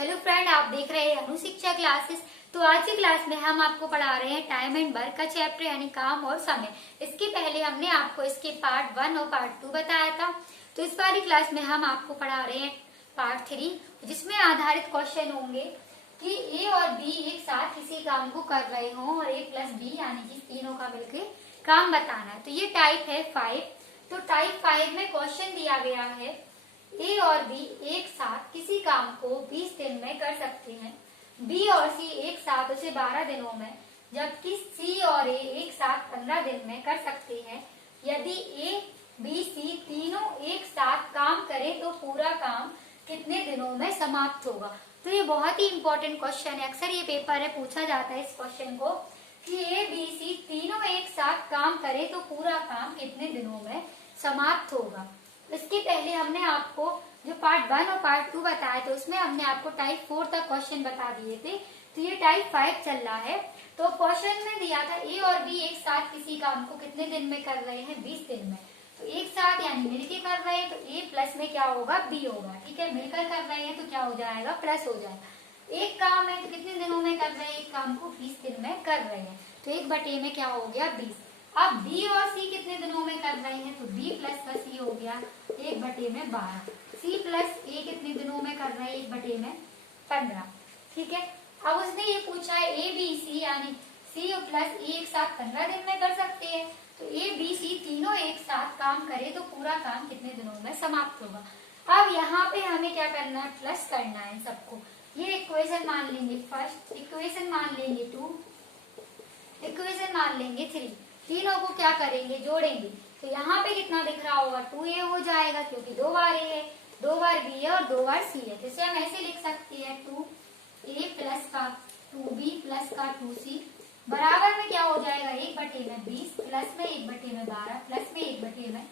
Hello friend, आप देख रहे हैं अनुशिक्षा क्लासेस। तो आज की क्लास में हम आपको पढ़ा रहे हैं टाइम एंड वर्क का चैप्टर यानी काम और समय। इसके पहले हमने आपको इसके पार्ट 1 और पार्ट 2 बताया था। तो इस वाली क्लास में हम आपको पढ़ा रहे हैं पार्ट 3, जिसमें आधारित क्वेश्चन होंगे कि ए और बी एक साथ किसी काम को कर रहे हों और ए प्लस बी यानी कि तीनों का मिलकर काम बताना है। तो ये टाइप है 5। तो टाइप 5 में क्वेश्चन दिया गया है ए और बी एक साथ किसी काम को 20 दिन में कर सकते हैं, बी और सी एक साथ उसे 12 दिनों में, जबकि सी और ए एक साथ 15 दिन में कर सकते हैं। यदि ए बी सी तीनों एक साथ काम करें तो पूरा काम कितने दिनों में समाप्त होगा। तो ये बहुत ही इंपॉर्टेंट क्वेश्चन है, अक्सर ये पेपर में पूछा जाता है इस क्वेश्चन को कि ए बी सी तीनों एक साथ काम करें तो पूरा काम कितने दिनों में समाप्त होगा। इसके पहले हमने आपको जो पार्ट 1 और पार्ट 2 बताया था उसमें हमने आपको टाइप 4 तक क्वेश्चन बता दिए थे। तो ये टाइप 5 चल रहा है। तो क्वेश्चन में दिया था ए और बी एक साथ किसी काम को कितने दिन में कर रहे हैं, 20 दिन में। तो एक साथ यानी मिलकर कर रहे हैं तो ए प्लस में क्या होगा, बी होगा। ठीक है, मिलकर कर रहे हैं तो क्या हो जाएगा, प्लस हो जाएगा। एक काम है तो कितने दिनों में कर रहे हैं, एक काम को 20 दिन में कर रहे हैं। तो 1/, में क्या हो गया, 20। अब बी और सी कितने दिनों में कर रहे हैं, तो बी प्लस का सी हो गया 1/, में 12। सी प्लस ए कितने दिनों में कर रहे हैं, 1/, में 15। ठीक है, अब उसने ये पूछा है ए बी सी यानी सी प्लस ए एक साथ 15 दिन में कर सकते हैं। तो ए बी सी तीनों एक साथ काम करे तो पूरा काम कितने दिनों में समाप्त होगा। अब यहाँ पे हमें क्या करना है, प्लस करना है सबको। ये इक्वेशन मान लेंगे फर्स्ट, इक्वेशन मान लेंगे 2, इक्वेशन मान लेंगे 3। तीनों को क्या करेंगे, जोड़ेंगे। तो यहाँ पे कितना दिख रहा होगा, 2a हो जाएगा क्योंकि 2 बार a है, 2 बार b है और 2 बार c है। जैसे हम ऐसे लिख सकते हैं 2a प्लस का 2b प्लस का 2c बराबर में क्या हो जाएगा, 1/, में 20 प्लस में 1/, में 12 प्लस में 1/, में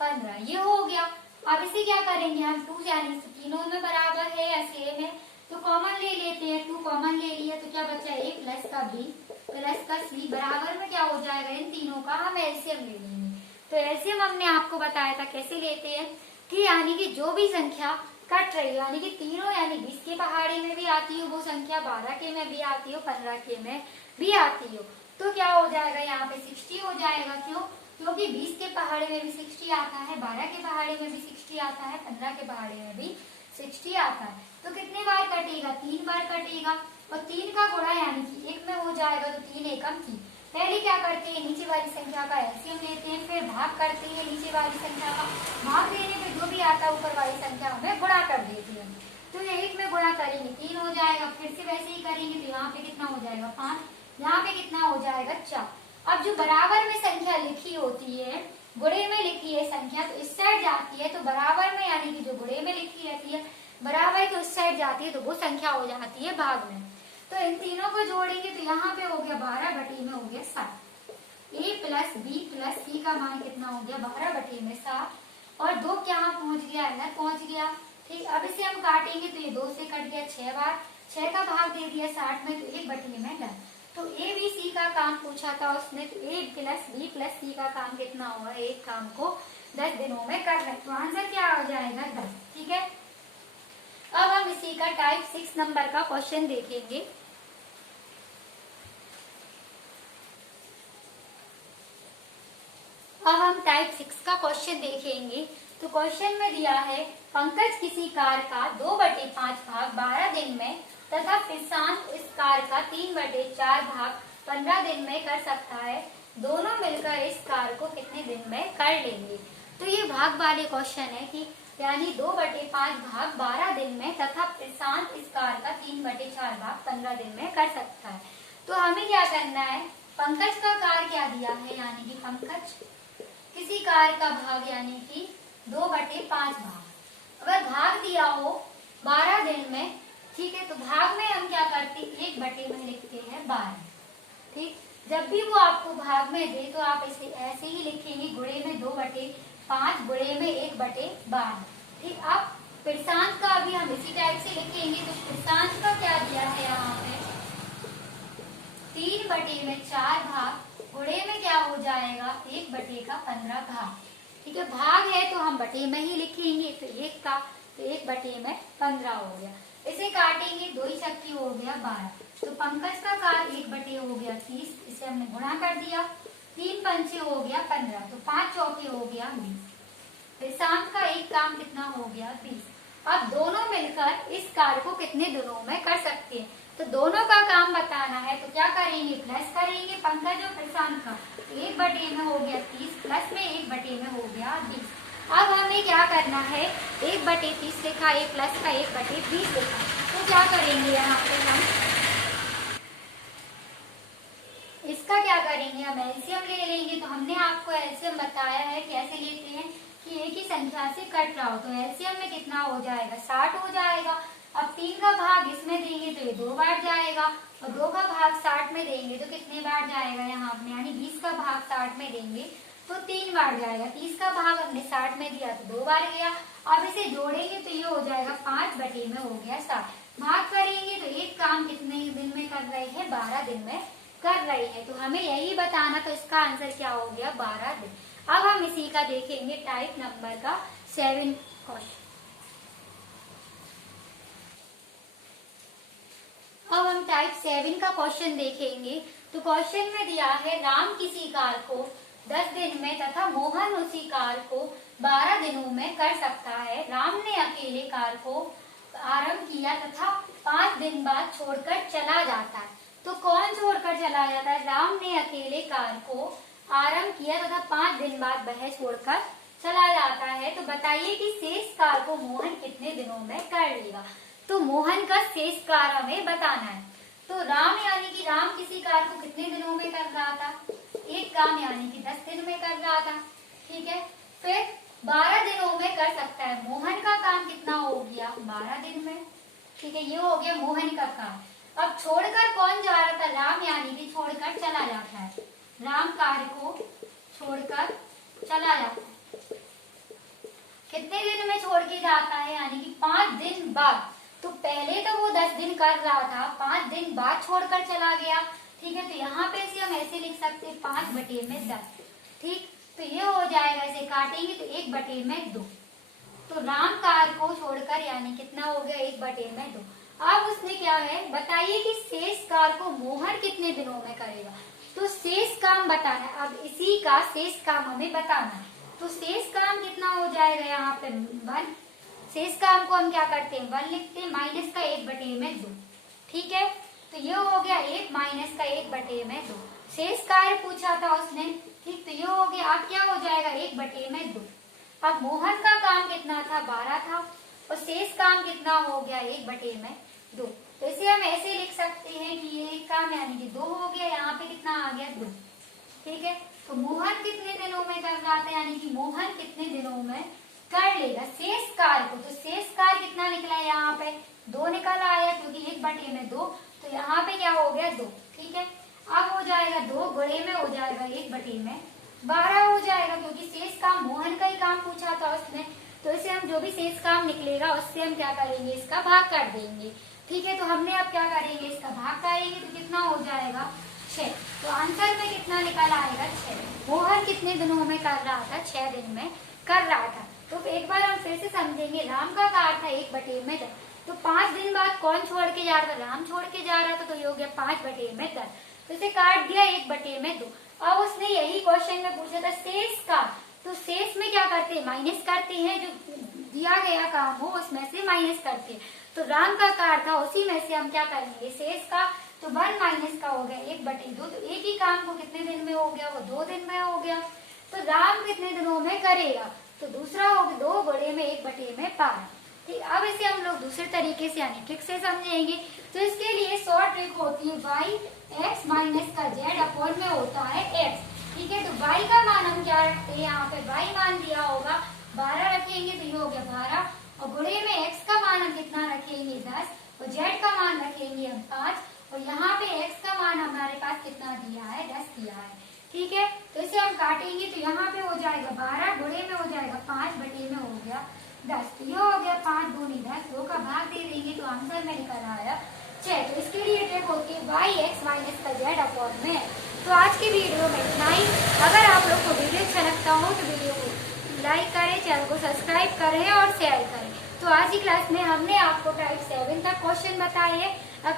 15। ये हो गया। अब इसे क्या करेंगे हम, 2 यानी तीनों में बराबर है या सेम है तो कॉमन ले लेते हैं। 2 कॉमन ले लिया तो क्या बचा, a प्लस का b प्लस का सी बराबर में क्या हो जाएगा, इन तीनों का हम एलसीएम ले लेंगे। तो एलसीएम हमने आपको बताया था कैसे लेते हैं कि यानी कि जो भी संख्या कट रही है यानी कि तीनों यानी 20 के पहाड़े में भी आती हो वो संख्या, 12 के में भी आती हो, 15 के में भी आती हो, तो क्या हो जाएगा, यहाँ पे 60 हो जाएगा। क्यों, क्योंकि 20 के पहाड़े में भी 60 आता है, 12 के पहाड़े में भी 60 आता है, 15 के पहाड़े में भी 60 आता है। तो कितने बार कटेगा, 3 बार कटेगा। और 3 का गुणा यानी कि 1 में हो जाएगा तो 3 एकम 3। पहले क्या करते हैं, नीचे वाली संख्या का एलसीएम लेते हैं, फिर भाग करते हैं नीचे वाली संख्या का। भाग देने में जो भी आता है ऊपर वाली संख्या में गुणा कर देते हैं। तो ये 1 में गुणा करेंगे 3 हो जाएगा, फिर से वैसे ही करेंगे तो यहाँ पे कितना हो जाएगा 5, यहाँ पे कितना हो जाएगा 4। अब जो बराबर में संख्या लिखी होती है, गुणे में लिखी है संख्या, तो इस साइड जाती है तो बराबर में यानी कि जो गुणे में लिखी रहती है बराबर की उस साइड जाती है तो वो संख्या हो जाती है भाग में। तो इन तीनों को जोड़ेंगे तो यहाँ पे हो गया 12/, में हो गया 7। ए प्लस बी प्लस सी का मान कितना हो गया, 12/, में 7। और 2 यहाँ पहुंच गया, इधर पहुंच गया। ठीक, अब इसे हम काटेंगे तो ये 2 से कट गया 6 बार, 6 का भाग दे दिया 60 में तो 1/, में 10। तो ए बी सी का काम पूछा था उसने, तो ए प्लस बी प्लस सी का काम कितना होगा, एक काम को 10 दिनों में कर रहे हैं। तो आंसर क्या आ जाएगा, 10। ठीक है, अब हम इसी का टाइप 6 नंबर का क्वेश्चन देखेंगे। अब हम टाइप 6 का क्वेश्चन देखेंगे। तो क्वेश्चन में दिया है पंकज किसी कार का 2/5 भाग 12 दिन में तथा प्रशांत इस कार का 3/4 भाग 15 दिन में कर सकता है। दोनों मिलकर इस कार को कितने दिन में कर लेंगे। तो ये भाग वाले क्वेश्चन है कि यानी 2/5 भाग 12 दिन में तथा प्रशांत इस कार का 3/4 भाग 15 दिन में कर सकता है। तो हमें क्या करना है, पंकज का कार क्या दिया है यानी कि पंकज किसी कार का भाग यानी कि 2/5 भाग। अगर भाग दिया हो 12 दिन में, ठीक है, तो भाग में हम क्या करते हैं, 1/, में लिखते हैं 12। ठीक, जब भी वो आपको भाग में दे तो आप इसे ऐसे ही लिखेंगे, गुणे में 2/5 गुणे में 1/12। ठीक, अब प्रशांत का अभी हम इसी टाइप से लिखेंगे। तो प्रशांत का क्या दिया है यहाँ पे, 3/4 भाग गुणे में क्या हो जाएगा, 1/15 भाग। ठीक है, भाग है तो हम बटे में ही लिखेंगे। तो 1 का तो 1/15 हो गया। इसे काटेंगे, 2 ही छक्के हो गया 12। तो पंकज का कार 1/, हो गया 30, इसे हमने गुणा कर दिया। 3 पंचे हो गया 15, तो 5 चौके हो गया 20। फिर शाम का एक काम कितना हो गया 20। अब दोनों मिलकर इस कार्य को कितने दिनों में कर सकते हैं, तो दोनों का काम बताना है। तो क्या करेंगे, प्लस करेंगे पंकज और प्रशांत का। 1/, में हो गया 30 प्लस में 1/, में हो गया 20। अब हमें क्या करना है, 1/30 लिखा है प्लस का 1/20 लिखा। तो क्या करेंगे यहाँ पे हम इसका क्या करेंगे, हम एलसीएम ले लेंगे। तो हमने आपको एलसीएम बताया है कैसे लेते हैं कि एक ही संख्या से कट रहा हो। तो एलसीएम में कितना हो जाएगा, 60 हो जाएगा। अब 3 का भाग इसमें देंगे तो ये 2 बार जाएगा, और 2 का भाग 60 में देंगे तो कितने बार जाएगा यहाँ पे, यानी 20 का भाग 60 में देंगे तो 3 बार जाएगा। 30 का भाग हमने 60 में दिया तो 2 बार गया। अब इसे जोड़ेंगे तो ये हो जाएगा 5/, में हो गया 60। भाग करेंगे तो एक काम कितने दिन में कर रहे हैं, 12 दिन में कर रही है। तो हमें यही बताना, तो इसका आंसर क्या हो गया, 12 दिन। अब हम इसी का देखेंगे टाइप नंबर का 7 क्वेश्चन। अब हम टाइप 7 का क्वेश्चन देखेंगे। तो क्वेश्चन में दिया है, राम किसी कार्य को 10 दिन में तथा मोहन उसी कार्य को 12 दिनों में कर सकता है। राम ने अकेले कार्य को आरंभ किया तथा 5 दिन बाद छोड़कर चला जाता है। तो कौन छोड़कर चला जाता है, राम ने अकेले कार्य को आरंभ किया तथा 5 दिन बाद वह छोड़कर चला जाता है। तो बताइए कि शेष कार्य को मोहन कितने दिनों में कर लेगा। तो मोहन का शेष कार्य हमें बताना है। तो राम यानी कि राम किसी कार्य को कितने दिनों में कर रहा था, एक काम यानी कि 10 दिन में कर रहा था, ठीक है। फिर 12 दिनों में कर सकता है। मोहन का काम कितना हो गया, 12 दिन में, ठीक है। ये हो गया मोहन का काम। अब छोड़कर कौन जा रहा था, राम यानी कि छोड़कर चला जाता है। राम कार्य को छोड़कर चला जाता है, कितने दिन में छोड़ के जाता है, यानी कि 5 दिन बाद। तो पहले तो वो 10 दिन कर रहा था, 5 दिन बाद छोड़कर चला गया, ठीक है। तो यहाँ पे इसे हम ऐसे लिख सकते हैं 5/10, ठीक। तो ये हो जाएगा, इसे काटेंगे तो 1/2। तो राम कार्य को छोड़कर यानी कितना हो गया, 1/2। अब उसने क्या है, बताइए कि शेष कार्य को मोहन कितने दिनों में करेगा। तो शेष काम बताना है। अब इसी का शेष काम हमें बताना है। तो शेष काम कितना हो जाएगा, यहाँ पे 1। शेष काम को हम क्या करते हैं, 1 लिखते हैं, माइनस का 1/2, ठीक है। तो ये हो गया 1 माइनस का 1/2। शेष कार्य पूछा था उसने, ठीक। तो ये हो गया, अब क्या हो जाएगा, 1/2। अब मोहन का काम कितना था, 12 था, और शेष काम कितना हो गया, 1/2। तो इसे हम ऐसे लिख सकते हैं कि ये एक काम यानी कि 2 हो गया, यहाँ पे कितना आ गया, 2, ठीक है। तो मोहन कितने दिनों में कर रहा था, यानी कि मोहन कितने दिनों में कर लेगा शेष कार्य को। तो शेष कार्य कितना निकला है, यहाँ पे 2 निकल आया, क्योंकि 1/2। तो यहाँ पे क्या हो गया, 2, ठीक है। अब हो जाएगा 2 गुणे में हो जाएगा 1/12 हो जाएगा, क्योंकि शेष काम मोहन का ही काम पूछा था उसने। तो इसे हम जो भी शेष काम निकलेगा उससे हम क्या करेंगे, इसका भाग कर देंगे, ठीक है। तो हमने अब क्या करेंगे, इसका भाग करेंगे तो कितना हो जाएगा, 6। तो आंसर में कितना निकल आएगा, 6। मोहन कितने दिनों में कर रहा था, 6 दिन में कर रहा था। तो एक बार हम फिर से समझेंगे, राम का कार्य था 1/10। तो 5 दिन बाद कौन छोड़ के जा रहा था, राम छोड़ के जा रहा था, तो ये हो गया 5/10। तो इसे काट दिया 1/2। अब उसने यही क्वेश्चन में पूछा था शेष का। तो शेष में क्या करते हैं, माइनस करते हैं, जो दिया गया काम हो उसमें से माइनस करते हैं। तो राम का कार्य था, उसी में से हम क्या करेंगे, शेष का। तो 1 माइनस का हो गया 1/2। तो एक ही काम को कितने दिन में हो गया, वो 2 दिन में हो गया। तो राम कितने दिनों में करेगा, तो दूसरा हो गया 2 गुणे में 1/12, ठीक। अब इसे हम लोग दूसरे तरीके से यानी ट्रिक से समझेंगे। तो इसके लिए शॉर्ट ट्रिक होती है, y x माइनस का z अपॉन में होता है x, ठीक है। तो y का मान हम क्या रखते हैं, यहाँ पे y मान दिया होगा 12 रखेंगे, तो ये हो गया 12, और गुणे में x का मान हम कितना रखेंगे, 10, और z का मान रखेंगे हम 5, और यहाँ पे x का मान हमारे पास कितना दिया है, 10 दिया है, ठीक है। तो इसे हम काटेंगे तो यहाँ पे हो जाएगा 12, गुणे में हो जाएगा 5, बटे में हो गया 10। तो ये हो गया 5 दूनी 10, 2 का भाग दे देंगे तो आंसर में निकल आया 6। तो इसके लिए ट्रिक होती है y x माइनस का z अपॉन में। तो आज की वीडियो में इतना ही। अगर आप लोग को वीडियो अच्छा लगता हो तो वीडियो को लाइक करें, चैनल को सब्सक्राइब करें और शेयर करें। तो आज की क्लास में हमने आपको टाइप 7 तक क्वेश्चन बताए हैं। अब